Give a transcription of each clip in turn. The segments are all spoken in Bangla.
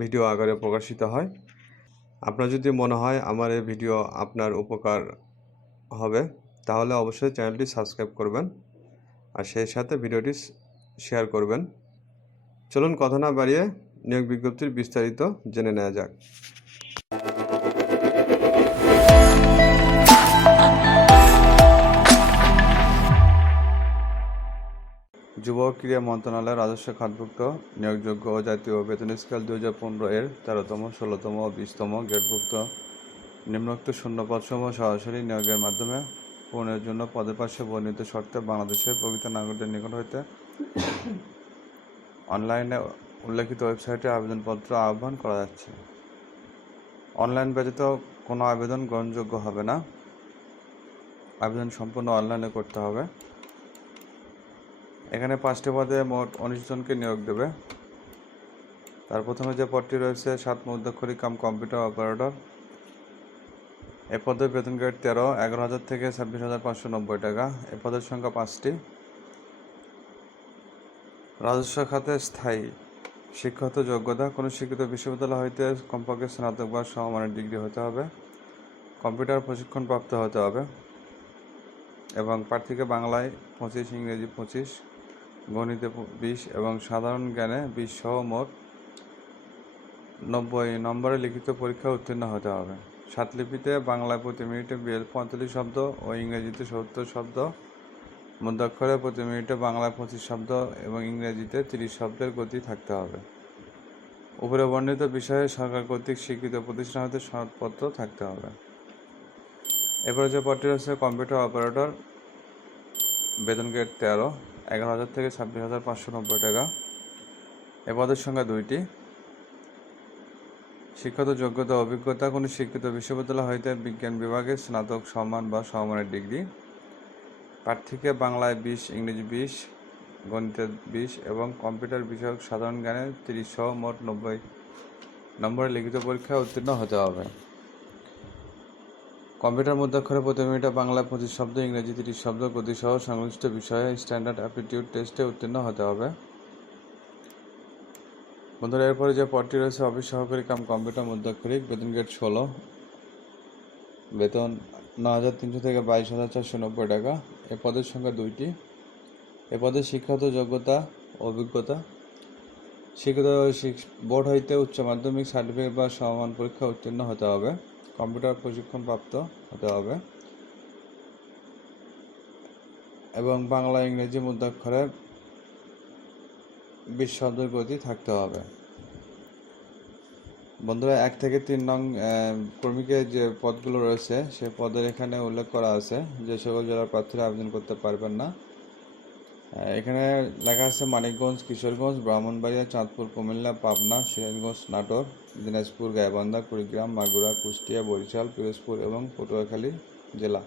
ভিডিও আকারে প্রকাশিত হয়। আপনার যদি মনে হয় আমার এই ভিডিও আপনার উপকার হবে, তাহলে অবশ্যই চ্যানেলটি সাবস্ক্রাইব করবেন আর সেই সাথে ভিডিওটি শেয়ার করবেন। চলুন কথা না বাড়িয়ে নিয়োগ বিজ্ঞপ্তির বিস্তারিত জেনে নেওয়া যাক। যুব ক্রীড়া মন্ত্রণালয়ের রাজস্ব খাতভুক্ত নিয়োগযোগ্য ও জাতীয় বেতন স্কেল দুই হাজার পনেরো এর তেরোতম, ষোলোতম ও বিশতম গেটভুক্ত। নিম্নোক্ত শূন্যপদসমূহ সরাসরি নিয়োগের মাধ্যমে পূরণের জন্য পদের পাশে বর্ণিত শর্তে বাংলাদেশের প্রকৃত নাগরিকদের নিকট হইতে অনলাইনে উল্লেখিত ওয়েবসাইটে আবেদনপত্র আহ্বান করা যাচ্ছে। অনলাইন ব্যতীত কোনো আবেদন গ্রহণযোগ্য হবে না। আবেদন সম্পূর্ণ অনলাইনে করতে হবে। এখানে পাঁচটি পদে মোট উনিশ জনকে নিয়োগ দেবে। তার প্রথমে যে পদটি রয়েছে, সাত মুদ্রাক্ষরিক কাম কম্পিউটার অপারেটর। এ পদের বেতন গ্রেড তেরো, এগারো হাজার থেকে ছাব্বিশ হাজার পাঁচশো নব্বই টাকা। এ পদের সংখ্যা পাঁচটি। রাজস্ব খাতে স্থায়ী শিক্ষাগত যোগ্যতা। কোনো শিক্ষিত বিশ্ববিদ্যালয় হইতে কমপক্ষে স্নাতক বা সমমানের ডিগ্রি হতে হবে। কম্পিউটার প্রশিক্ষণ প্রাপ্ত হতে হবে। এবং প্রার্থীকে বাংলায় পঁচিশ, ইংরেজি পঁচিশ। গণিতে বিশ এবং সাধারণ জ্ঞানে বিশ সহ মোট নব্বই নম্বরে লিখিত পরীক্ষা উত্তীর্ণ হতে হবে। সাতলিপিতে বাংলায় প্রতি মিনিটে বিএল পঁয়তাল্লিশ শব্দ ও ইংরেজিতে সত্তর শব্দ মধ্যাক্ষরে প্রতি মিনিটে বাংলায় পঁচিশ শব্দ এবং ইংরেজিতে তিরিশ শব্দের গতি থাকতে হবে। উপরে বর্ণিত বিষয়ে সরকার কর্তৃক স্বীকৃত প্রতিষ্ঠান হতে সনদপত্র থাকতে হবে। এরপরে যে পদটি রয়েছে, কম্পিউটার অপারেটর, বেতন গ্রেড তেরো এগারো হাজার থেকে ছাব্বিশ হাজার পাঁচশো নব্বই টাকা। এ পদের সংখ্যা দুইটি। শিক্ষাগত যোগ্যতা, অভিজ্ঞতা, কোনো শিক্ষিত বিশ্ববিদ্যালয় হইতে বিজ্ঞান বিভাগে স্নাতক সম্মান বা সমমানের ডিগ্রি। প্রার্থীকে বাংলায় বিশ, ইংরেজি বিশ গণিতে বিশ এবং কম্পিউটার বিষয়ক সাধারণ জ্ঞানে তিরিশ মোট নব্বই নম্বরে লিখিত পরীক্ষায় উত্তীর্ণ হতে হবে। কম্পিউটার মধ্যাক্ষরে প্রতি মিনিটে বাংলায় পঁচিশ শব্দ, ইংরেজি তিরিশ শব্দ গতিসহ সংশ্লিষ্ট বিষয়ে স্ট্যান্ডার্ড অ্যাপটিটিউড টেস্টে উত্তীর্ণ হতে হবে। বন্ধুরা, এরপরে যে পদটি রয়েছে, অফিস সহকারী কাম কম্পিউটার মধ্যাক্ষরিক, বেতন গেট ষোলো, বেতন ন হাজার তিনশো থেকে বাইশ হাজার চারশো নব্বই টাকা। এ পদের সংখ্যা দুইটি। এ পদের শিক্ষাগত যোগ্যতা অভিজ্ঞতা। শিক্ষিত বোর্ড হইতে উচ্চ মাধ্যমিক সার্টিফিকেট বা সমান পরীক্ষা উত্তীর্ণ হতে হবে। কম্পিউটার প্রশিক্ষণ প্রাপ্ত হতে হবে। এবং বাংলা, ইংরেজি মুদ্রাক্ষরে বিশ গতি থাকতে হবে। বন্ধুরা, এক থেকে তিন নং কর্মীকের যে পদগুলো রয়েছে, সে পদের এখানে উল্লেখ করা আছে যে সকল জেলার প্রার্থীরা আবেদন করতে পারবেন না। এখানে লেখা আছে মানিকগঞ্জ, কিশোরগঞ্জ, ব্রাহ্মণবাড়িয়া, চাঁদপুর, কুমিল্লা, পাবনা, সিরাজগঞ্জ, নাটোর, দিনাজপুর, গাইবান্ধা, কুড়িগ্রাম, মাগুরা, কুষ্টিয়া, বরিশাল, পিরোজপুর এবং পটুয়াখালী জেলা।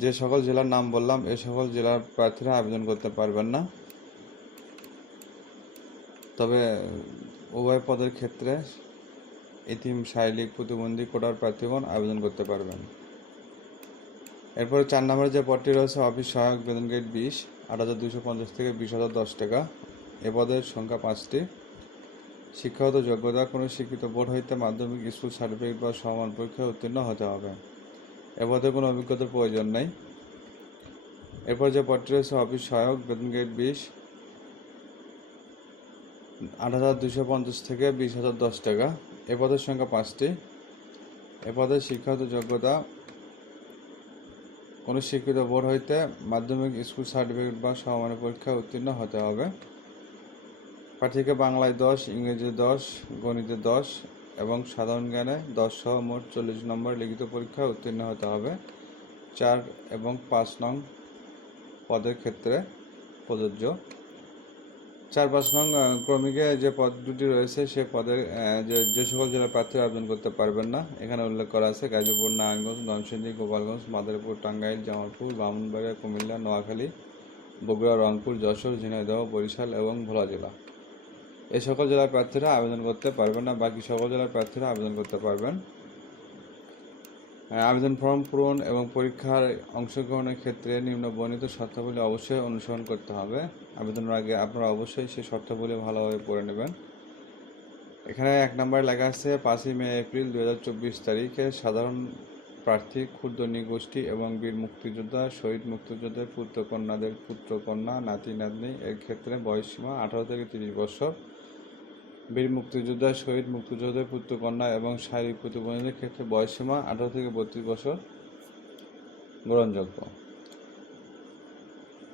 যে সকল জেলার নাম বললাম, এ সকল জেলার প্রার্থীরা আবেদন করতে পারবেন না। তবে উভয় পদের ক্ষেত্রে এতিম শারীরিক প্রতিবন্ধী কোটার প্রার্থীগণ আবেদন করতে পারবেন। এরপরে চার নম্বরে যে পদটি রয়েছে, অফিস সহায়ক বেতন গেট বিশ, আট হাজার দুশো পঞ্চাশ থেকে বিশ হাজার দশ টাকা। এ পদের সংখ্যা পাঁচটি। শিক্ষাগত যোগ্যতা, কোনো শিক্ষিত বোর্ড হইতে মাধ্যমিক স্কুল সার্টিফিকেট বা সমান পরীক্ষায় উত্তীর্ণ হতে হবে। এ পদে কোনো অভিজ্ঞতার প্রয়োজন নেই। এরপর যে পদটি রয়েছে, অফিস সহায়ক বেতন গেট বিশ, আট হাজার দুশো পঞ্চাশ থেকে বিশ হাজার দশ টাকা। এ পদের সংখ্যা পাঁচটি। এ পদের শিক্ষাগত যোগ্যতা কোনো শিক্ষিত বোর্ড হইতে মাধ্যমিক স্কুল সার্টিফিকেট বা সমমানের পরীক্ষা উত্তীর্ণ হতে হবে। প্রার্থীকে বাংলায় দশ ইংরেজি দশ, গণিতে দশ এবং সাধারণ জ্ঞানে দশ সহ মোট চল্লিশ নম্বর লিখিত পরীক্ষা উত্তীর্ণ হতে হবে। চার এবং পাঁচ নং পদের ক্ষেত্রে প্রযোজ্য। চার পাঁচ নং ক্রমিকে যে পদ দুটি রয়েছে, সে পদে যে সকল জেলার প্রার্থীরা আবেদন করতে পারবেন না। এখানে উল্লেখ করা আছে গাজীপুর, নারায়ণগঞ্জ, নরসিংদী, গোপালগঞ্জ, মাদারীপুর, টাঙ্গাইল, জামালপুর ব্রাহ্মণবাড়িয়া কুমিল্লা, নোয়াখালী, বগুড়া, রংপুর, যশোর, ঝিনাইদহ, বরিশাল এবং ভোলা জেলা। এই সকল জেলার প্রার্থীরা আবেদন করতে পারবেন না, বাকি সকল জেলার প্রার্থীরা আবেদন করতে পারবেন। আবেদন ফর্ম পূরণ এবং পরীক্ষার অংশগ্রহণের ক্ষেত্রে নিম্ন বর্ণিত শর্তাবলী অবশ্যই অনুসরণ করতে হবে। আবেদনের আগে আপনারা অবশ্যই সেই শর্তাবলী ভালোভাবে পড়ে নেবেন। এখানে এক নম্বর লেখা আছে, পাঁচই মে এপ্রিল দু হাজার চব্বিশ তারিখে সাধারণ প্রার্থী, ক্ষুদ্র নিগোষ্ঠী এবং বীর মুক্তিযোদ্ধা, শহীদ মুক্তিযোদ্ধার পুত্রকন্যাদের পুত্রকন্যা নাতি নাতনি এর ক্ষেত্রে বয়সসীমা আঠারো থেকে তিরিশ বছর। বীর মুক্তিযোদ্ধা শহীদ মুক্তিযোদ্ধার পুত্রকন্যা এবং শারীরিক প্রতিবন্ধীদের ক্ষেত্রে বয়সসীমা আঠারো থেকে বত্রিশ বছর গ্রহণযোগ্য।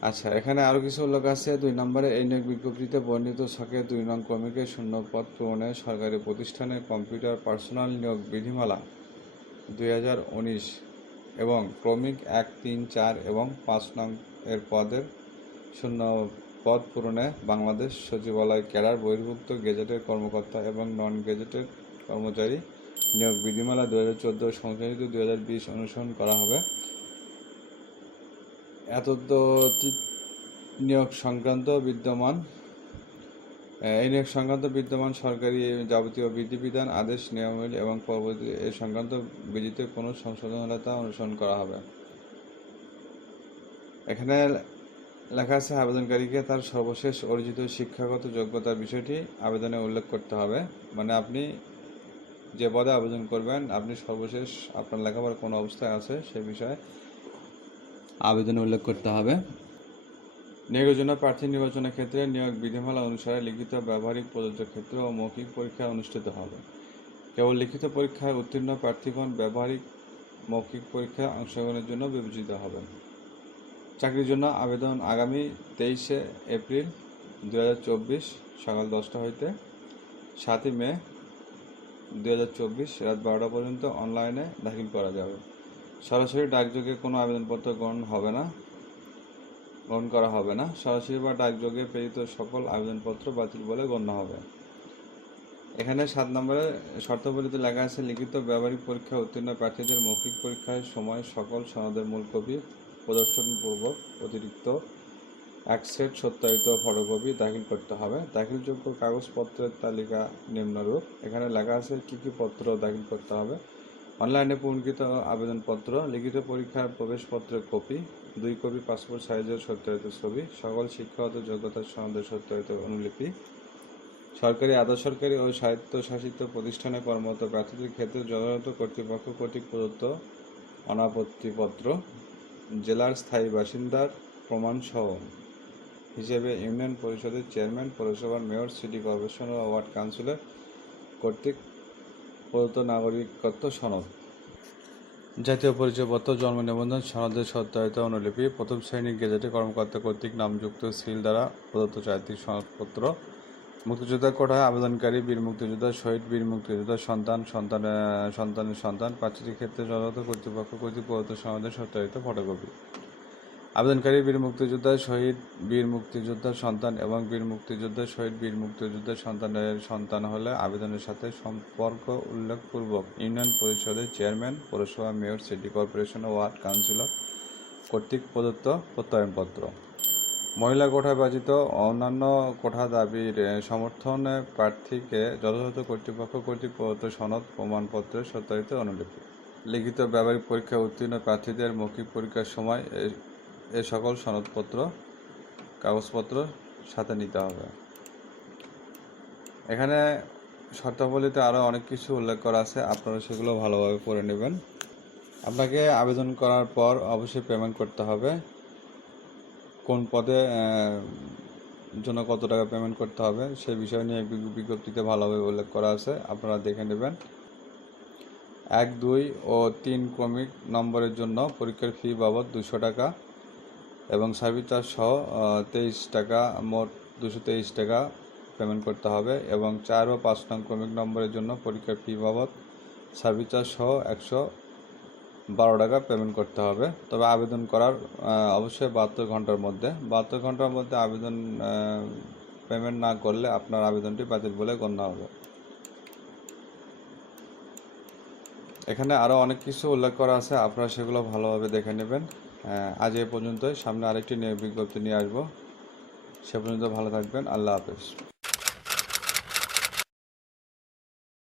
আচ্ছা এখানে আরও কিছু উল্লেখ আছে। দুই নম্বরে, এই নিয়োগ বিজ্ঞপ্তিতে বর্ণিত ছকে দুই নং ক্রমিকে শূন্য পদ পূরণে সরকারি প্রতিষ্ঠানে কম্পিউটার পার্সোনাল নিয়োগ বিধিমালা দুই হাজার উনিশ এবং ক্রমিক এক তিন চার এবং পাঁচ নং এর পদের শূন্য পদ পূরণে বাংলাদেশ সচিবালয় ক্যাডার বহির্ভুক্ত গেজেটের কর্মকর্তা এবং নন গেজেটের কর্মচারী নিয়োগ বিধিমালা দু হাজার চোদ্দ সংশোধিত দু হাজার বিশ অনুসরণ করা হবে। এতদ নিয়োগ সংক্রান্ত বিদ্যমান এই নিয়োগ সংক্রান্ত বিদ্যমান সরকারি যাবতীয় বিধিবিধান, আদেশ, নিয়মাবলী এবং পরবর্তী এই সংক্রান্ত বিধিতে কোনো সংশোধন হলে তা অনুসরণ করা হবে। এখানে লেখা আছে, আবেদনকারীকে তার সর্বশেষ অর্জিত শিক্ষাগত যোগ্যতার বিষয়টি আবেদনে উল্লেখ করতে হবে। মানে আপনি যে পদে আবেদন করবেন, আপনি সর্বশেষ আপনার লেখাপড়ার কোনো অবস্থায় আছে, সে বিষয়ে আবেদনে উল্লেখ করতে হবে। নিয়োগের জন্য প্রার্থী নির্বাচনের ক্ষেত্রে নিয়োগ বিধিমালা অনুসারে লিখিত ব্যবহারিক প্রযোজ্য ক্ষেত্র ও মৌখিক পরীক্ষা অনুষ্ঠিত হবে। কেবল লিখিত পরীক্ষায় উত্তীর্ণ প্রার্থীগণ ব্যবহারিক মৌখিক পরীক্ষায় অংশগ্রহণের জন্য বিবেচিত হবেন। চাকরির জন্য আবেদন আগামী তেইশে এপ্রিল দু হাজার চব্বিশ সকাল দশটা হইতে সাতই মে দু হাজার চব্বিশ রাত বারোটা পর্যন্ত অনলাইনে দাখিল করা যাবে। সরাসরি ডাকযোগে কোনো আবেদনপত্র গ্রহণ হবে না, গ্রহণ করা হবে না। সরাসরি বা ডাকযোগে প্রেরিত সকল আবেদনপত্র বাতিল বলে গণ্য হবে। এখানে সাত নম্বরে শর্তাবলীতে লেখা আছে, লিখিত ব্যবহারিক পরীক্ষা উত্তীর্ণ প্রার্থীদের মৌখিক পরীক্ষার সময়, সকল সনদের মূল কপি প্রদর্শনপূর্বক অতিরিক্ত এক সেট সত্যায়িত ফটোকপি দাখিল করতে হবে। দাখিলযোগ্য কাগজপত্রের তালিকা নিম্নরূপ। এখানে লেখা আছে কী কী পত্র দাখিল করতে হবে। অনলাইনে পূরণকৃত আবেদনপত্র, লিখিত পরীক্ষার প্রবেশপত্রের কপি, দুই কপি পাসপোর্ট সাইজের সত্যায়িত ছবি, সকল শিক্ষাগত যোগ্যতার সনদের সত্যায়িত অনুলিপি, সরকারি আধা সরকারি ও স্বায়ত্তশাসিত প্রতিষ্ঠানে কর্মরত প্রার্থীদের ক্ষেত্রে যথাযথ কর্তৃপক্ষ কর্তৃক প্রদত্ত অনাপত্তিপত্র। জেলার স্থায়ী বাসিন্দার প্রমাণসহ হিসেবে ইউনিয়ন পরিষদের চেয়ারম্যান, পৌরসভার মেয়র, সিটি কর্পোরেশন ও ওয়ার্ড কাউন্সিলর কর্তৃক প্রদত্ত নাগরিকত্ব সনদ। জাতীয় পরিচয়পত্র, জন্ম নিবন্ধন, সনদের সত্যায়িত অনুলিপি, প্রথম শ্রেণির গেজেটে কর্মকর্তা কর্তৃক নামযুক্ত সিল দ্বারা প্রদত্ত চারিত্রিক সনদপত্র মুক্তিযোদ্ধা কোটায় আবেদনকারী, বীর মুক্তিযোদ্ধা, শহীদ, বীর মুক্তিযোদ্ধার সন্তান সন্তান সন্তানের সন্তান, পাঁচটি ক্ষেত্রে যথাযথ কর্তৃপক্ষ কর্তৃক প্রদত্ত সনদের সত্যায়িত ফটোকপি। আবেদনকারী, বীর মুক্তিযোদ্ধা, শহীদ, বীর মুক্তিযোদ্ধার সন্তান এবং বীর মুক্তিযোদ্ধা, শহীদ, বীর মুক্তিযোদ্ধার সন্তানের সন্তান হলে আবেদনের সাথে সম্পর্ক উল্লেখপূর্বক ইউনিয়ন পরিষদের চেয়ারম্যান, পৌরসভা mayor, city corporation ward councillor কর্তৃক প্রদত্ত প্রত্যয়নপত্র। মহিলা কোঠায় বাজিত অন্যান্য কোঠা দাবির সমর্থনে প্রার্থীকে যথাযথ কর্তৃপক্ষ কর্তৃক প্রদত্ত সনদ, প্রমাণপত্রের সত্যায়িত অনুলিপি। লিখিত ব্যবহারিক পরীক্ষা উত্তীর্ণ প্রার্থীদের মৌখিক পরীক্ষার সময় এ সকল সনদপত্র, কাগজপত্র সাথে নিতে হবে। এখানে শর্তাবলীতে আরও অনেক কিছু উল্লেখ করা আছে, আপনারা সেগুলো ভালোভাবে পড়ে নেবেন। আপনাকে আবেদন করার পর অবশ্যই পেমেন্ট করতে হবে। কোন পদে জন্য কত টাকা পেমেন্ট করতে হবে, সে বিষয় নিয়ে বিজ্ঞ- বিজ্ঞপ্তিতে ভালোভাবে উল্লেখ করা আছে, আপনারা দেখে নেবেন। এক, দুই ও তিন ক্রমিক নম্বরের জন্য পরীক্ষার ফি বাবদ দুশো টাকা এবং সার্ভিস সহ তেইশ টাকা, মোট দুশো তেইশ টাকা পেমেন্ট করতে হবে এবং চার ও পাঁচ নং ক্রমিক নম্বরের জন্য পরীক্ষার ফি বাবদ সার্ভিস সহ একশো বারো টাকা পেমেন্ট করতে হবে। তবে আবেদন করার অবশ্যই বাহাত্তর ঘণ্টার মধ্যে। বাহাত্তর ঘণ্টার মধ্যে আবেদন পেমেন্ট না করলে আপনার আবেদনটি বাতিল বলে গণ্য হবে। এখানে আরও অনেক কিছু উল্লেখ করা আছে, আপনারা সেগুলো ভালোভাবে দেখে নেবেন। আজ এ পর্যন্তই। সামনে আরেকটি বিজ্ঞপ্তি নিয়ে আসব। সে পর্যন্ত ভালো থাকবেন। আল্লাহ হাফেজ।